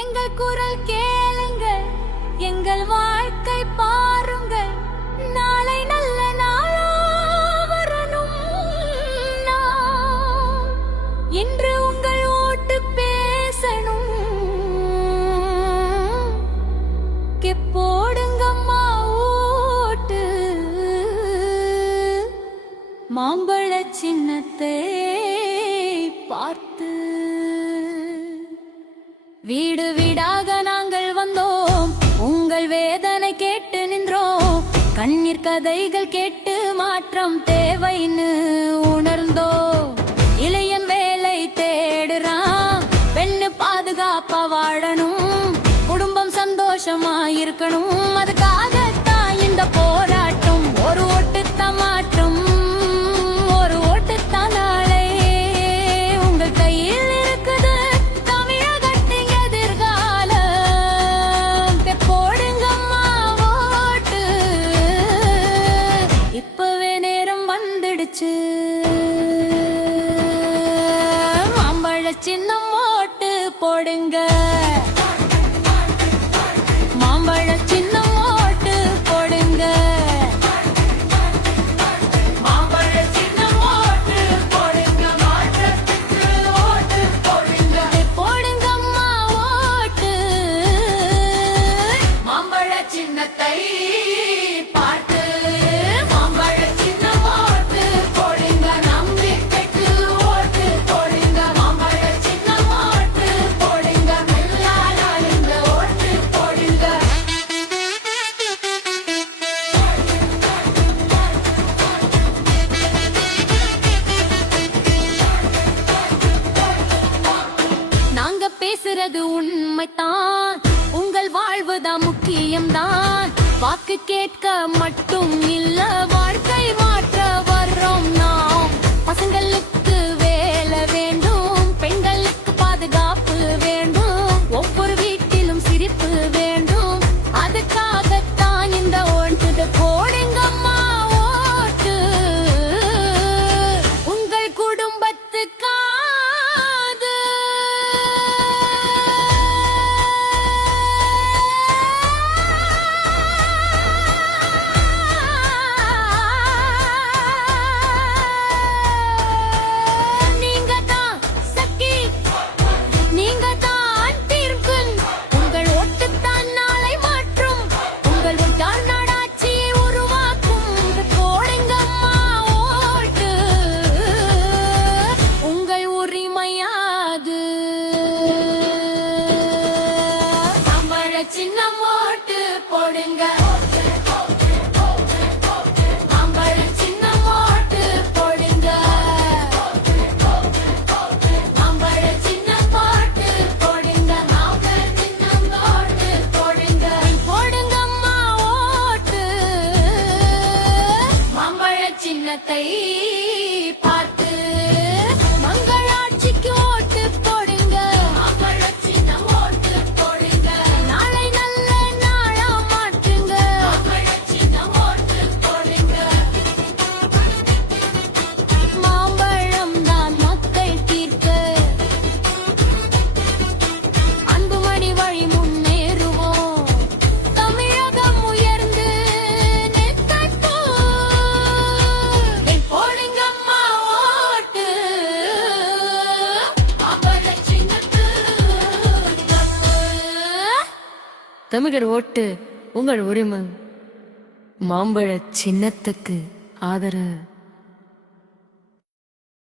எங்கள் குரல் கேளுங்கள், எங்கள் வாழ்க்கை பாருங்கள். நாளை நல்ல நாளா வரணும். இன்று உங்கள் ஓட்டு பேசணும். போடுங்கம்மா ஓட்டு, மாம்பழ சின்னத்தை பார்த்து. வீடு வீடாக நாங்கள் வந்தோம், உங்கள் வேதனை கேட்டு நின்றோம். கண்ணீர் கதைகள் கேட்டு மாற்றம் தேவைன்னு உணர்ந்தோம். இளையன் வேலை தேடுறான், பெண்ணு பாதுகாப்பா வாழணும், குடும்பம் சந்தோஷமா இருக்கணும். அதுக்காகத்தான் இந்த போராட்டம். ஒரு ஓட்டுத்தான் மாற்றம், ஒரு ஓட்டுத்தான் நாளை உங்கள் கையில் இருக்குது. தமிழகத்தின் எதிர்காலம் போடுங்கம்மா ஓட்டு. இப்பவே நேரம் வந்துடுச்சு, மாம்பழ சின்னம் ஓட்டு போடுங்க. மாம்பழ சின்னம் ஓட்டு போடுங்க. மாம்பழ சின்னம் ஓட்டு போடுங்க. மாற்றத்துக்கு ஓட்டு போடுங்க. போடுங்கம்மா ஓட்டு, மாம்பழ சின்னத்தை பார்த்து. மாம்பழ சின்னம் ஓட்டு போடுங்க. நம்பிக்கைக்கு ஓட்டு போடுங்க. மாம்பழ சின்னம் ஓட்டு போடுங்க. எல்லாரும் இந்த ஓட்டு போடுங்க. நாங்க பேசுறது உண்மைதான், உங்கள் வாழ்வுதான் முக்கியம்தான். வாக்கு கேட்க மட்டும் இல்ல, வாழ்க்கை மாற்ற வர்றோம் நாம். பசங்களுக்கு வேலை வேண்டும், பெண்களுக்கு பாதுகாப்பு வேண்டும், ஒவ்வொரு வீட்டிலும் சிரிப்பு வேண்டும். அதுக்காகத்தான் இந்த ஓட்டு போடுங்கம்மா ஓட்டு, உங்கள் குடும்பத்துக்காது. நீங்க தான் சக்தி, நீங்க தான் தீர்வு. உங்கள் ஓட்டுத்தான் நாளை மாற்றும், உங்கள் ஓட்டால் நாடாட்சியை உருவாக்கும். போடுங்கம்மா ஓட்டு, உங்கள் உரிமையாது. மாம்பழ சின்னம் ஓட்டு போடுங்க. மாம்பழ சின்னம் ஓட்டு போடுங்க. மாம்பழ சின்னம் ஓட்டு போடுங்க. மாம்பழ சின்னம் ஓட்டு போடுங்க. போடுங்கம்மா ஓட்டு, மாம்பழ சின்னத்தை பார்த்து. மங்களாட்சிக்கு ஓட்டு போடுங்க. மாம்பழ சின்னம் ஓட்டு போடுங்க. நாளை நல்ல நாளா மாற்றுங்க. மாம்பழ சின்னம் ஓட்டு போடுங்க. மாம்பழம் தான் மக்கள் தீர்க்க, அன்புமணி வழி முன்னேறுவோம். தமிழகம் உயர்ந்து நிற்கட்டும். போடுங்கம்மா ஓட்டு, மாம்பழ சின்னத்துக்கு. தமிழர் ஓட்டு உங்கள் உரிமை, மாம்பழ சின்னத்துக்கு ஆதரவு.